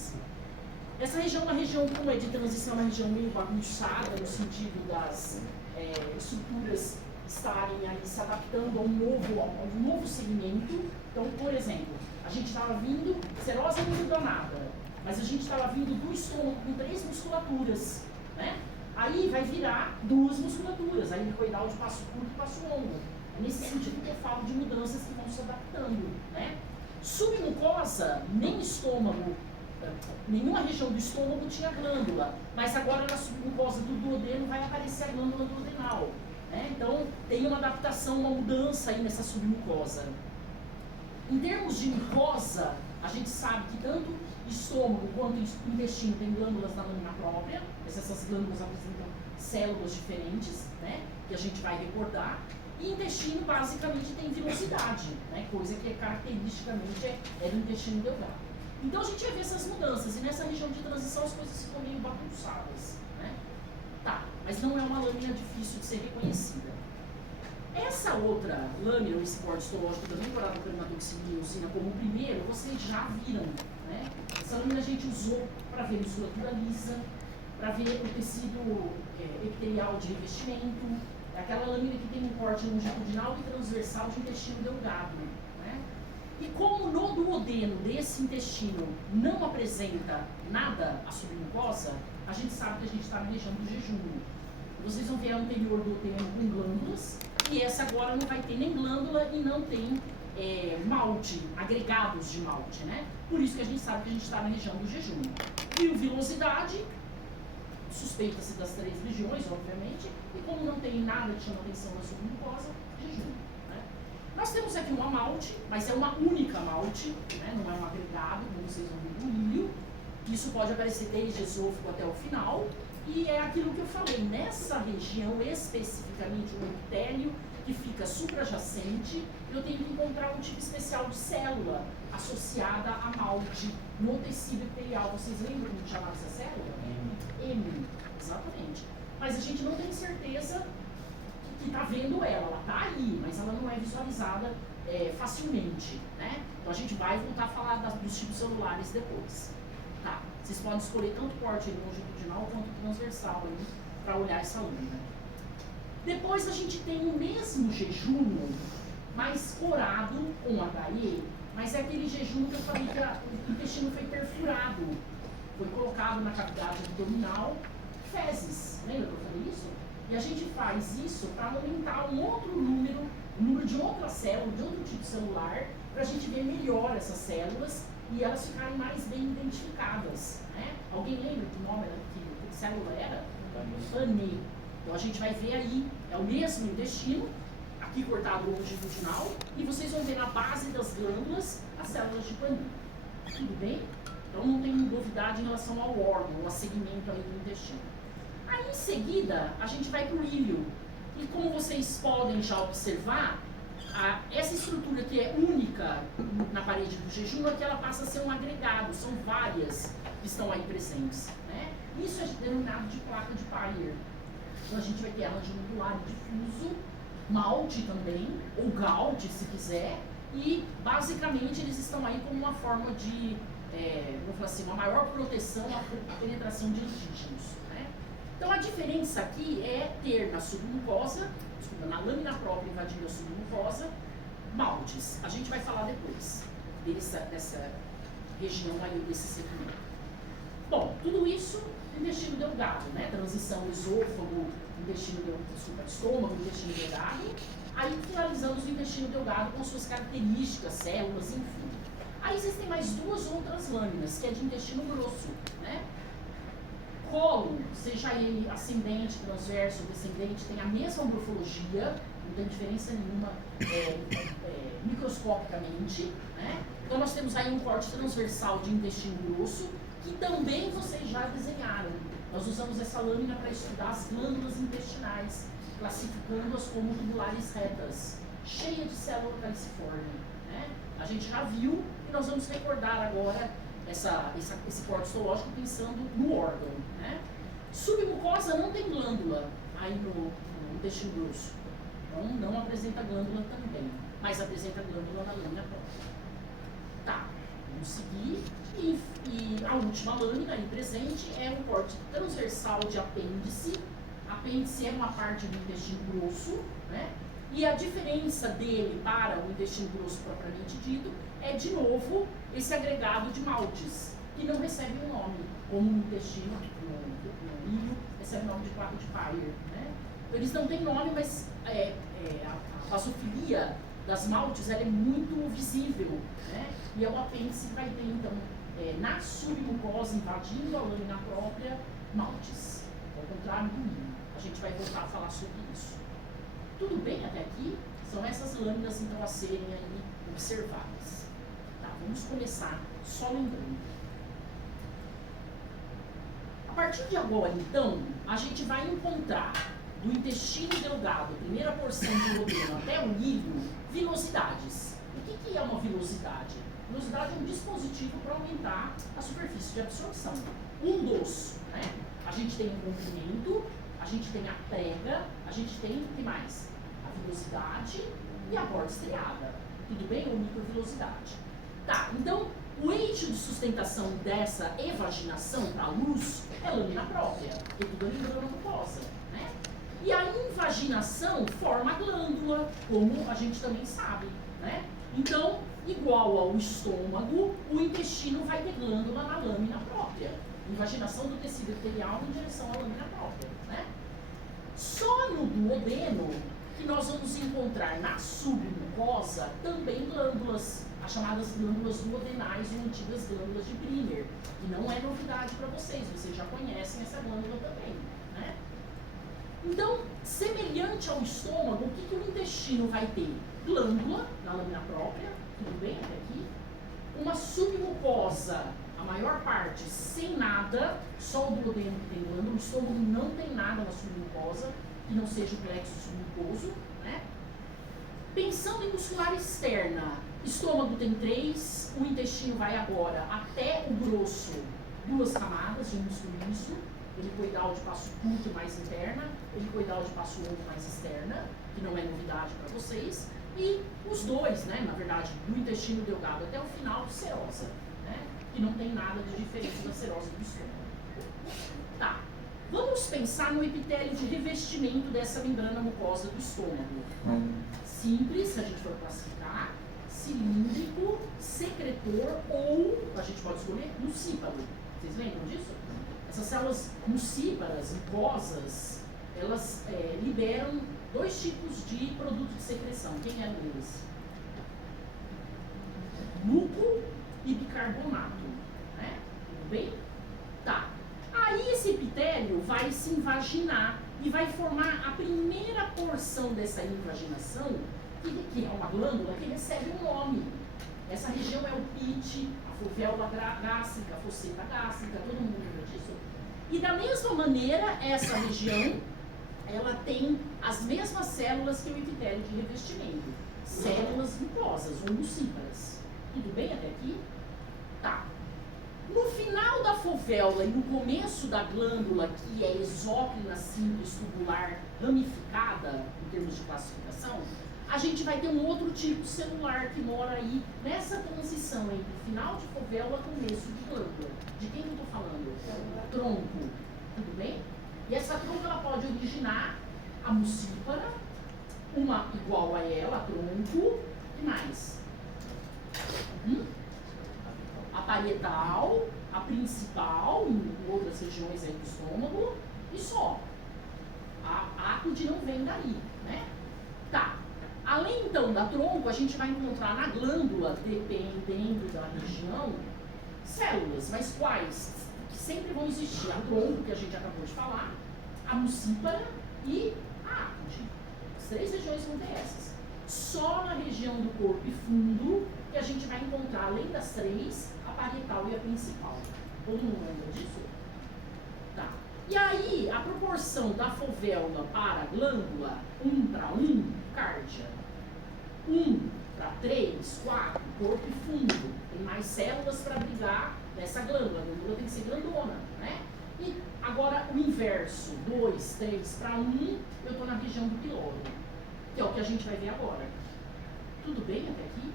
beleza. Essa região é uma região, como é de transição, uma região meio bagunçada, no sentido das estruturas estarem ali se adaptando a um novo segmento. Então, por exemplo, a gente estava vindo, serosa não mudou nada, mas a gente estava vindo do estômago com 3 musculaturas, né? Aí vai virar 2 musculaturas, a helicoidal de passo curto e passo longo. É nesse sentido que eu falo de mudanças que vão se adaptando, né? Submucosa, nem estômago, nenhuma região do estômago tinha glândula, mas agora na submucosa do duodeno vai aparecer a glândula duodenal, né? Então tem uma adaptação, uma mudança aí nessa submucosa. Em termos de mucosa, a gente sabe que tanto estômago quanto intestino tem glândulas na lâmina própria, mas essas glândulas apresentam células diferentes, né, que a gente vai recordar. E intestino basicamente tem vilosidade, né, coisa que caracteristicamente é do intestino delgado. Então a gente vai ver essas mudanças, e nessa região de transição as coisas ficam meio bagunçadas, né? Tá, mas não é uma lâmina difícil de ser reconhecida. Essa outra lâmina, ou esse corte histológico da temporada crematoxina e eosina como o primeiro, vocês já viram, né? Essa lâmina a gente usou para ver musculatura lisa, para ver o tecido epitelial de revestimento, é aquela lâmina que tem um corte longitudinal e transversal de intestino delgado, né? E como no duodeno desse intestino não apresenta nada a submucosa, a gente sabe que a gente está na região do jejum. Vocês vão ver a anterior duodeno com glândulas, e essa agora não vai ter nem glândula e não tem malte, agregados de malte, né? Por isso que a gente sabe que a gente está na região do jejum. E o vilosidade, suspeita-se das 3 regiões, obviamente, e como não tem nada que chama atenção na submucosa, jejum, né? Nós temos aqui uma malte, mas é uma única malte, né? Não é um agregado, como vocês vão ver no milho. Isso pode aparecer desde esôfago até o final. E é aquilo que eu falei, nessa região especificamente, o epitélio que fica suprajacente, eu tenho que encontrar um tipo especial de célula associada a malte no tecido epitelial. Vocês lembram como chamava essa célula? M. Exatamente. Mas a gente não tem certeza que está vendo ela está aí, mas ela não é visualizada facilmente, né? Então a gente vai voltar a falar dos tipos celulares depois. Tá. Vocês podem escolher tanto corte longitudinal quanto transversal para olhar essa lâmina. Depois a gente tem o mesmo jejum, mais corado com HE, mas é aquele jejum que eu falei que o intestino foi perfurado, foi colocado na cavidade abdominal, fezes, lembra que eu falei isso? E a gente faz isso para aumentar um outro número, o número de outra célula, de outro tipo celular, para a gente ver melhor essas células e elas ficarem mais bem identificadas, né? Alguém lembra que nome era, que célula era? Panê. Então a gente vai ver aí, é o mesmo intestino, aqui cortado longitudinal, e vocês vão ver na base das glândulas as células de Panê. Tudo bem? Então não tem novidade em relação ao órgão, ao segmento aí do intestino. Aí em seguida, a gente vai para o ilho. E como vocês podem já observar, essa estrutura que é única na parede do jejum é que ela passa a ser um agregado, são várias que estão aí presentes, né? Isso é denominado de placa de Payer. Então a gente vai ter arranjo nodular difuso, malte também, ou galte se quiser, e basicamente eles estão aí como uma forma de, vou falar assim, uma maior proteção à penetração de antígenos, né? Então a diferença aqui é ter na submucosa, na lâmina própria invadindo a submucosa, maltes. A gente vai falar depois dessa região aí, desse segmento. Bom, tudo isso intestino delgado, né? Transição esôfago, intestino estômago, intestino delgado. Aí finalizamos o intestino delgado com suas características, células, enfim. Aí existem mais 2 outras lâminas, que é de intestino grosso, né? Colo, seja ele ascendente, transverso, descendente, tem a mesma morfologia, não tem diferença nenhuma microscopicamente, né? Então nós temos aí um corte transversal de intestino grosso, que também vocês já desenharam. Nós usamos essa lâmina para estudar as glândulas intestinais, classificando-as como tubulares retas, cheia de célula caliciforme, né? A gente já viu e nós vamos recordar agora esse corte histológico pensando no órgão, né? Submucosa não tem glândula aí no intestino grosso, então não apresenta glândula também, mas apresenta glândula na lâmina própria. Tá, vamos seguir e a última lâmina aí presente é um corte transversal de apêndice. Apêndice é uma parte do intestino grosso, né? E a diferença dele para o intestino grosso propriamente dito é, de novo, esse agregado de maltes, que não recebe um nome, como o intestino, no milho, recebe o nome de quarto de Peyer, né? Eles não têm nome, mas a basofilia das maltes ela é muito visível, né? E o apêndice vai ter, então, na submucosa, invadindo a lâmina própria, maltes, ao contrário do milho. A gente vai voltar a falar sobre isso. Tudo bem até aqui? São essas lâminas, então, a serem aí observadas. Tá, vamos começar só lembrando. A partir de agora, então, a gente vai encontrar do intestino delgado, primeira porção do duodeno até o milho, vilosidades. O que é uma vilosidade? Vilosidade é um dispositivo para aumentar a superfície de absorção. Um dos, né? A gente tem o comprimento, a gente tem a prega, a gente tem o que mais? A vilosidade e a borda estriada. Tudo bem? Ou microvilosidade. Tá, então o eixo de sustentação dessa evaginação para a luz é a lâmina própria, que tudo é membrana mucosa, né? E a invaginação forma a glândula, como a gente também sabe, né? Então, igual ao estômago, o intestino vai ter glândula na lâmina própria. Invaginação do tecido epitelial em direção à lâmina própria, né? Só no duodeno que nós vamos encontrar na submucosa também glândulas, as chamadas glândulas duodenais ou antigas glândulas de Briner, que não é novidade para vocês já conhecem essa glândula também, né? Então, semelhante ao estômago, o que o intestino vai ter? Glândula na lâmina própria, tudo bem até aqui? Uma submucosa, a maior parte sem nada, só o duodeno que tem glândula, o estômago não tem nada na submucosa, que não seja o plexo submucoso, né? Pensando em muscular externa, estômago tem 3, o intestino vai agora até o grosso, 2 camadas de músculo liso, helicoidal de passo curto mais interna, helicoidal de passo longo mais externa, que não é novidade para vocês, e os dois, né, na verdade, do intestino delgado até o final, serosa, né, que não tem nada de diferente da serosa do estômago. Tá, vamos pensar no epitélio de revestimento dessa membrana mucosa do estômago. Simples, se a gente for classificar, cilíndrico, secretor ou, a gente pode escolher, mucíparo. Vocês lembram disso? Essas células mucíparas, mucosas, elas liberam 2 tipos de produto de secreção. Quem eram eles? Muco e bicarbonato. Né? Tudo bem? Tá. Aí esse epitélio vai se invaginar e vai formar a primeira porção dessa invaginação, que é uma glândula que recebe um nome. Essa região é o pit, a fovéola gástrica, a fosseta gástrica, todo mundo lembra disso? E da mesma maneira, essa região, ela tem as mesmas células que o epitélio de revestimento. Células mucosas ou mucíparas. Tudo bem até aqui? Tá. No final da fovéola e no começo da glândula, que é exócrina simples tubular ramificada, em termos de classificação, a gente vai ter um outro tipo celular que mora aí nessa transição entre final de fovéola e começo de glândula. De quem que eu estou falando? Tronco. Tudo bem? E essa tronco ela pode originar a mucípara, uma igual a ela, tronco, e mais? A parietal, a principal, em outras regiões aí do estômago, e só. A ácide não vem daí, né? Tá. Além, então, da tronco, a gente vai encontrar na glândula, dependendo da região, células, mas quais? Que sempre vão existir. A tronco, que a gente acabou de falar, a mucípara e a ácide. As 3 regiões vão ter essas. Só na região do corpo e fundo que a gente vai encontrar, além das 3, a parietal e a principal. Todo mundo lembra disso? Tá. E aí, a proporção da fovéola para a glândula, 1 para 1, cárdia. 1 para 3, 4, corpo e fundo. Tem mais células para brigar nessa glândula. A glândula tem que ser grandona, né? E agora o inverso, 2, 3 para 1, eu estou na região do piloro, que é o que a gente vai ver agora. Tudo bem até aqui?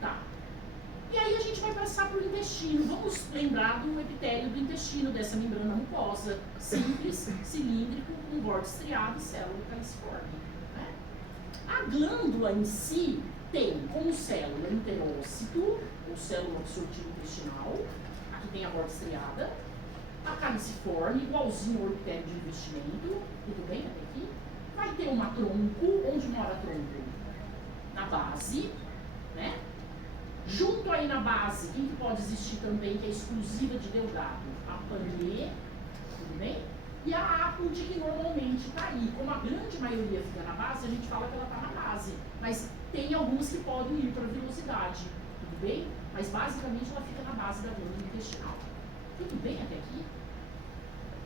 Tá. E aí a gente vai passar para o intestino. Vamos lembrar do epitélio do intestino, dessa membrana mucosa, simples, cilíndrico, com borda estriada e célula caliciforme. Né? A glândula em si tem como célula enterócito, ou célula absortiva intestinal, aqui tem a borda estriada, a caliciforme, igualzinho ao epitélio de revestimento, tudo bem até aqui? Vai ter uma tronco, onde mora tronco? Na base, né? Junto aí na base, quem que pode existir também, que é exclusiva de Delgado? A Panier, tudo bem? E a Apud, que normalmente está aí. Como a grande maioria fica na base, a gente fala que ela está na base. Mas tem alguns que podem ir para a vilosidade, tudo bem? Mas basicamente ela fica na base da glândula intestinal. Tudo bem até aqui?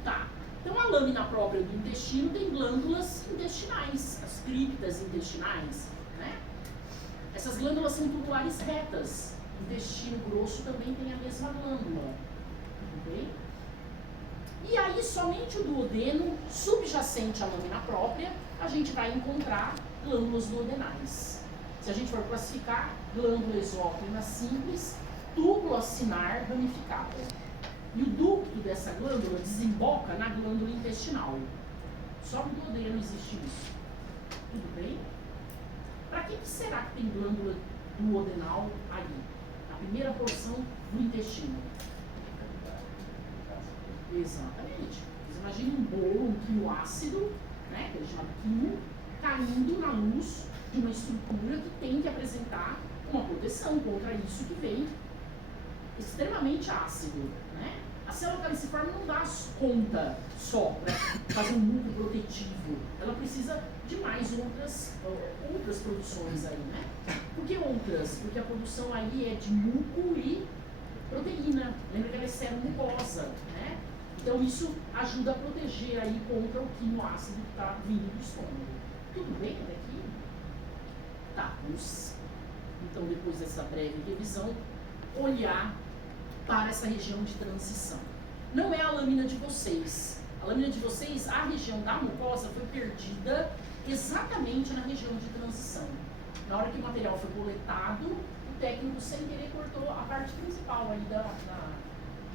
Tá. Então a lâmina própria do intestino tem glândulas intestinais, as criptas intestinais, né? Essas glândulas são tubulares retas. O intestino grosso também tem a mesma glândula. Tudo bem? E aí, somente o duodeno, subjacente à lâmina própria, a gente vai encontrar glândulas duodenais. Se a gente for classificar, glândula exócrina simples, túbulo acinar ramificada. E o ducto dessa glândula desemboca na glândula intestinal. Só no duodeno existe isso. Tudo bem? Para que será que tem glândula duodenal ali? Na primeira porção do intestino. Exatamente. Vocês imaginem um bolo, um quimo ácido, né, que é chamado quimo, caindo na luz de uma estrutura que tem que apresentar uma proteção contra isso que vem extremamente ácido, né? A célula caliciforme não dá conta só para fazer um muco protetivo. Ela precisa de mais outras produções aí, né? Por que outras? Porque a produção aí é de muco e proteína. Lembra que ela é seromucosa, né? Então isso ajuda a proteger aí contra o quimoácido que está vindo do estômago. Tudo bem até aqui? Tá, vamos então, depois dessa breve revisão, olhar para essa região de transição. Não é a lâmina de vocês. A lâmina de vocês, a região da mucosa foi perdida exatamente na região de transição. Na hora que o material foi coletado, o técnico sem querer cortou a parte principal aí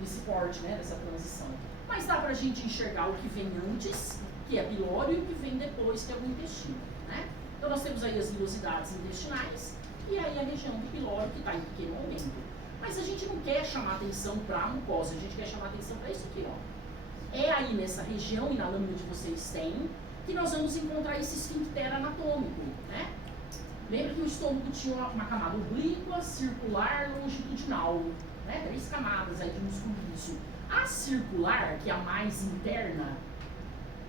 desse corte, né, dessa transição. Mas dá pra gente enxergar o que vem antes, que é pilório, e o que vem depois, que é o intestino, né? Então nós temos aí as vilosidades intestinais e aí a região do pilório, que está em pequeno aumento. Mas a gente não quer chamar atenção para a mucosa, a gente quer chamar atenção para isso aqui, ó. É aí nessa região, e na lâmina de vocês tem, que nós vamos encontrar esse esfíncter anatômico, né? Lembra que o estômago tinha uma camada oblíqua, circular, longitudinal, né? 3 camadas aí de músculo liso. A circular, que é a mais interna,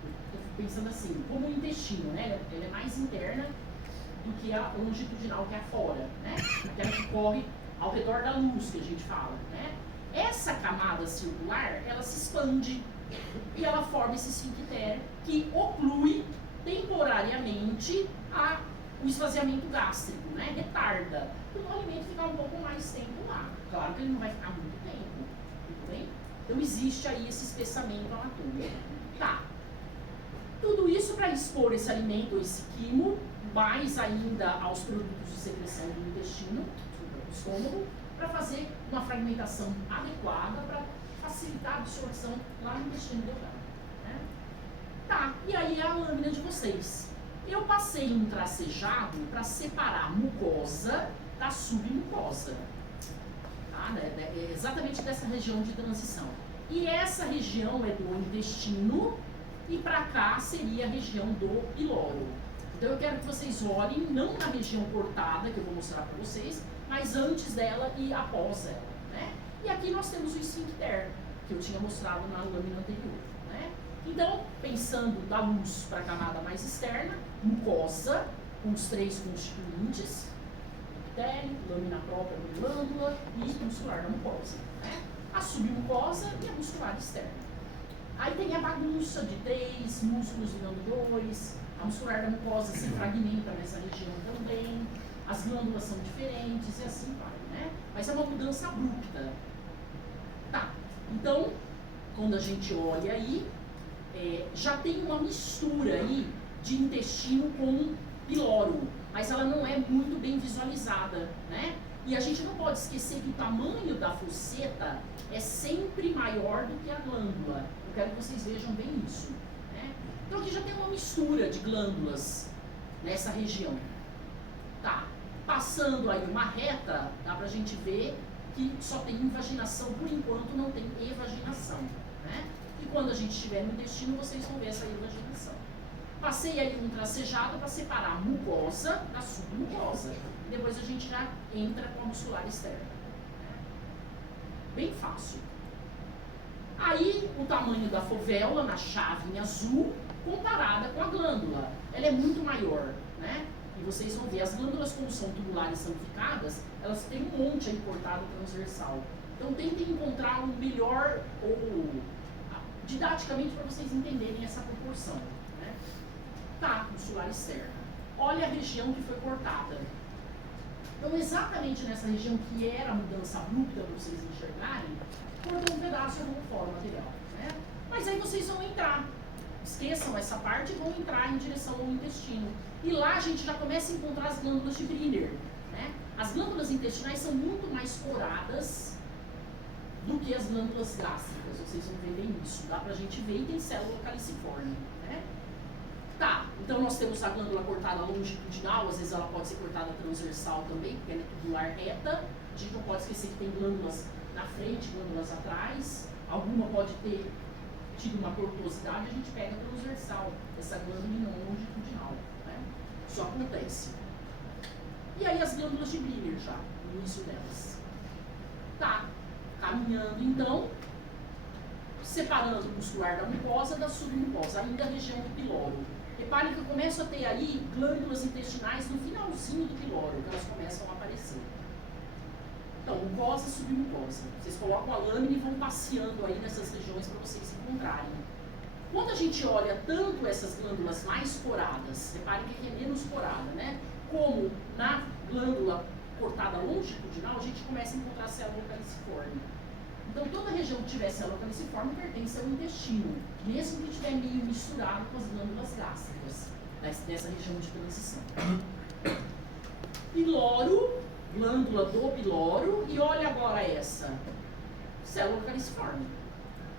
eu fico pensando assim, como o intestino, né? Ela é mais interna do que a longitudinal, que é fora, né? Aquela que corre ao redor da luz, que a gente fala, né? Essa camada circular, ela se expande e ela forma esse esfíncter que oclui temporariamente o esvaziamento gástrico, né? Retarda, para o alimento ficar um pouco mais tempo lá. Claro que ele não vai ficar muito tempo, tudo bem? Então existe aí esse espessamento anatômico. Tá. Tudo isso para expor esse alimento, esse quimo, mais ainda aos produtos de secreção do intestino, do estômago, para fazer uma fragmentação adequada para facilitar a absorção lá no intestino delgado, né? Tá, e aí a lâmina de vocês. Eu passei um tracejado para separar a mucosa da submucosa, tá? É exatamente dessa região de transição. E essa região é do intestino e para cá seria a região do piloro. Então eu quero que vocês olhem não na região cortada, que eu vou mostrar para vocês, mas antes dela e após ela, né? E aqui nós temos o esfíncter, que eu tinha mostrado na lâmina anterior, né? Então, pensando da luz para a camada mais externa, mucosa, com os 3 constituintes, epitélio, lâmina própria da glândula e muscular da mucosa, né? A submucosa e a muscular externa. Aí tem a bagunça de 3, músculos virando 2, a muscular da mucosa se fragmenta nessa região também, as glândulas são diferentes e assim vai, né? Mas é uma mudança abrupta. Tá, então, quando a gente olha aí, já tem uma mistura aí de intestino com piloro, mas ela não é muito bem visualizada, né? E a gente não pode esquecer que o tamanho da fosseta é sempre maior do que a glândula. Eu quero que vocês vejam bem isso, né? Então aqui já tem uma mistura de glândulas nessa região. Tá, passando aí uma reta, dá pra gente ver que só tem invaginação, por enquanto não tem evaginação, né? E quando a gente estiver no intestino, vocês vão ver essa evaginação. Passei aí um tracejado para separar a mucosa da submucosa. Depois a gente já entra com a muscular externa. Bem fácil. Aí o tamanho da fovéula na chave em azul, comparada com a glândula. Ela é muito maior, né? E vocês vão ver, as glândulas, como são tubulares ramificadas, elas têm um monte aí cortado transversal. Então tentem encontrar um melhor, ou didaticamente, para vocês entenderem essa proporção. Né? Tá, muscular externa. Olha a região que foi cortada. Então exatamente nessa região que era a mudança abrupta, para vocês enxergarem, cortou um pedaço e arrumou fora o material. Né? Mas aí vocês vão entrar. Esqueçam essa parte e vão entrar em direção ao intestino. E lá a gente já começa a encontrar as glândulas de Briner. Né? As glândulas intestinais são muito mais coradas do que as glândulas gástricas. Vocês vão ver bem isso. Dá pra gente ver e tem célula caliciforme. Né? Tá, então nós temos a glândula cortada longitudinal, às vezes ela pode ser cortada transversal também, porque ela é tubular reta. A gente não pode esquecer que tem glândulas na frente, glândulas atrás. Alguma pode ter tido uma tortuosidade, a gente pega transversal, essa glândula e não longitudinal. Né? Isso acontece. E aí as glândulas de Briner já, no início delas. Tá, caminhando então, separando o muscular da mucosa da submucosa, ainda a região do piloro. Reparem que eu começo a ter aí glândulas intestinais no finalzinho do piloro, que elas começam a aparecer. Então, mucosa e submucosa. Vocês colocam a lâmina e vão passeando aí nessas regiões para vocês se encontrarem. Quando a gente olha tanto essas glândulas mais coradas, reparem que aqui é menos corada, né? Como na glândula cortada longitudinal, a gente começa a encontrar célula caliciforme. Então, toda região que tiver célula caliciforme pertence ao intestino, mesmo que estiver meio misturado com as glândulas gástricas, dessa região de transição. Piloro, glândula do piloro, e olha agora essa, célula caliciforme.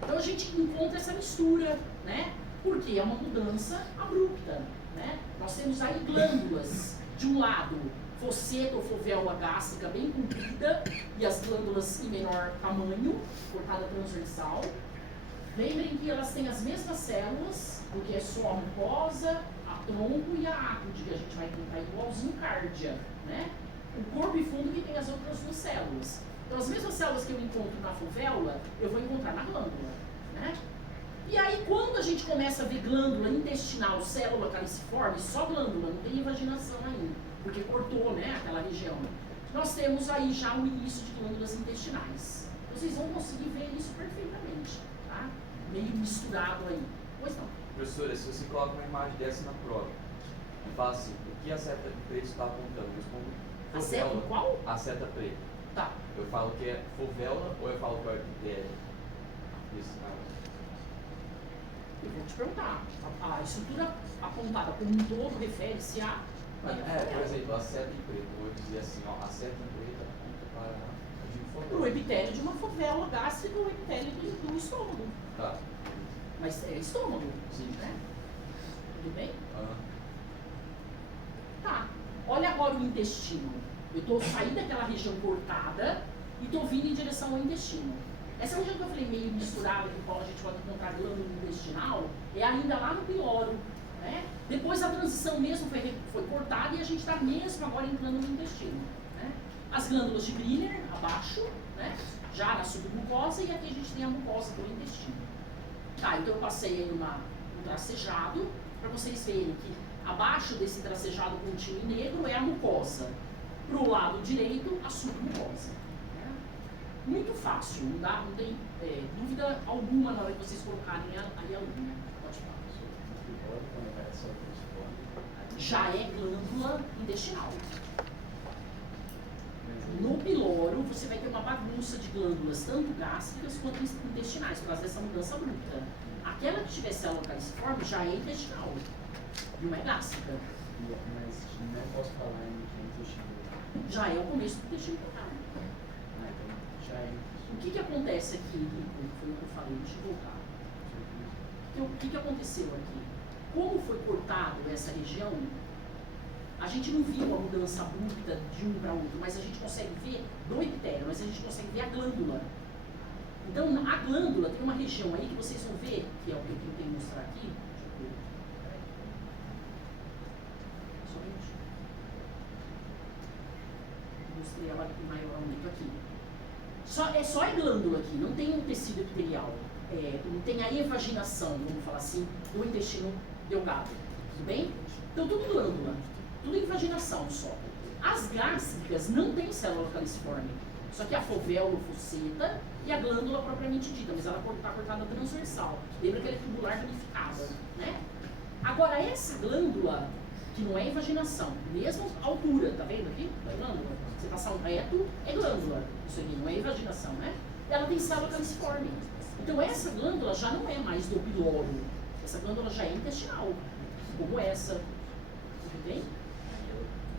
Então, a gente encontra essa mistura, né? Porque é uma mudança abrupta, né? Nós temos aí glândulas, de um lado, fosseta ou fovéola gástrica bem comprida e as glândulas em menor tamanho, cortada transversal. Lembrem que elas têm as mesmas células, porque é só a mucosa, a tronco e a ácide, que a gente vai tentar igualzinho cárdia, né? O corpo e fundo que tem as outras duas células. Então as mesmas células que eu encontro na fovéola, eu vou encontrar na glândula, né? E aí quando a gente começa a ver glândula intestinal, célula caliciforme, só glândula, não tem invaginação ainda, porque cortou, né, aquela região. Nós temos aí já o início de glândulas intestinais. Vocês vão conseguir ver isso perfeitamente, tá? Meio misturado aí. Pois não. Professora, se você coloca uma imagem dessa na prova e fala assim, o que a seta preta está apontando? Eu respondo A seta qual? A seta preta. Tá. Eu falo que é fovéola ou eu falo que é o epitélio? Isso, Eu vou te perguntar. A estrutura apontada como um todo refere-se a... por exemplo, a seta em preto. Eu vou dizer assim, ó, a seta em preto aponta para a de o epitélio de uma fovéola gástrica ou o epitélio do estômago. Tá. Mas é estômago, Sim. Né? Tudo bem? Ah. Tá. Olha agora o intestino. Eu estou saindo daquela região cortada e estou vindo em direção ao intestino. Essa região que eu falei meio misturada, que a gente pode encontrar glândula intestinal, é ainda lá no piloro. Né? Depois a transição mesmo foi cortada e a gente está mesmo agora entrando no intestino. Né? As glândulas de Briner, abaixo, né? Já na submucosa, e aqui a gente tem a mucosa do intestino. Tá, então eu passei aí um tracejado, para vocês verem que abaixo desse tracejado contínuo em negro é a mucosa. Para o lado direito, a submucosa. Né? Muito fácil, não tem dúvida alguma na hora que vocês colocarem ali a linha. Pode falar. Já é glândula intestinal. No piloro, você vai ter uma bagunça de glândulas, tanto gástricas quanto intestinais, por causa dessa mudança abrupta. Aquela que tiver célula caliciforme já é intestinal, não é gástrica. Mas não posso falar em intestino. Já é o começo do intestino. O que acontece aqui, Rico? Foi o que eu falei, deixa eu voltar. Então, o que aconteceu aqui? Como foi cortado essa região, a gente não viu a mudança abrupta de um para outro, mas a gente consegue ver do epitélio, mas a gente consegue ver a glândula. Então, a glândula tem uma região aí que vocês vão ver, que é o que eu tentei mostrar aqui. Deixa eu ver. Peraí. Só um minutinho. Mostrei ela em maior aumento aqui. Só a glândula aqui, não tem um tecido epitelial. Não tem a evaginação, vamos falar assim, do intestino delgado. Tudo bem? Então, tudo glândula. Tudo invaginação só. As gástricas não tem célula caliciforme. Só que a foveolofoceta e a glândula propriamente dita, mas ela está cortada transversal. Lembra que ela é tubular ramificada, né? Agora, essa glândula, que não é invaginação, mesma altura, tá vendo aqui? Da glândula. Você passar um reto, é glândula. Isso aqui não é invaginação, né? Ela tem célula caliciforme. Então, essa glândula já não é mais do piloro. Essa glândula já é intestinal, como essa. Entende?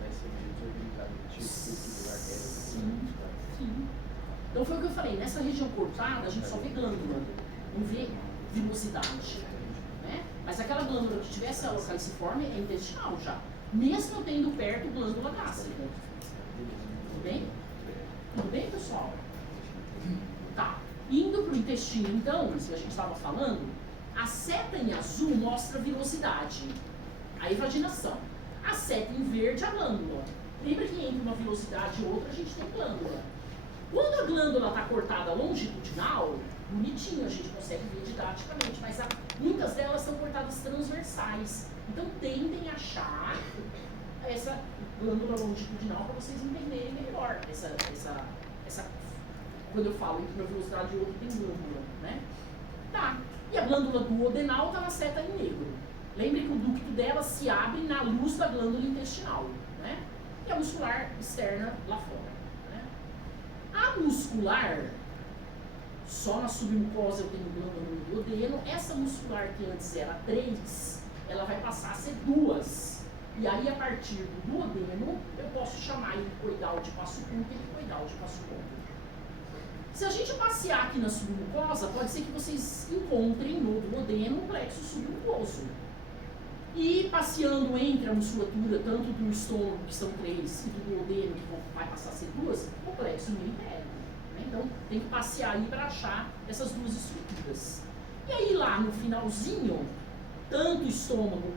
Vai ser meio desorganizado, Sim. Sim. Então foi o que eu falei, nessa região cortada a gente só vê glândula, não vê vilosidade, né? Mas aquela glândula que tiver célula caliciforme é intestinal já, mesmo eu tendo perto glândula gástrica. Tudo bem? Tudo bem, pessoal? Tá. Indo para o intestino, então, isso que a gente estava falando, a seta em azul mostra a vilosidade, a evaginação. A seta em verde, a glândula. Lembra que entre uma velocidade e outra a gente tem glândula. Quando a glândula está cortada longitudinal, bonitinho, a gente consegue ver didaticamente, mas muitas delas são cortadas transversais. Então tentem achar essa glândula longitudinal para vocês entenderem melhor. Quando eu falo entre uma velocidade e outra tem glândula, né? Tá. E a glândula duodenal está na seta em negro. Lembre que o ducto dela se abre na luz da glândula intestinal, né? E a muscular externa lá fora, né? A muscular, só na submucosa eu tenho glândula no duodeno. Essa muscular que antes era 3, ela vai passar a ser 2. E aí, a partir do duodeno, eu posso chamar helicoidal de passo curto e helicoidal de passo longo. Se a gente passear aqui na submucosa, pode ser que vocês encontrem no duodeno um plexo submucoso. E passeando entre a musculatura, tanto do estômago, que são 3, e do duodeno, que vai passar a ser 2, o plexo meio-pélvico. Né? Então, tem que passear aí para achar essas duas estruturas. E aí, lá no finalzinho, tanto o estômago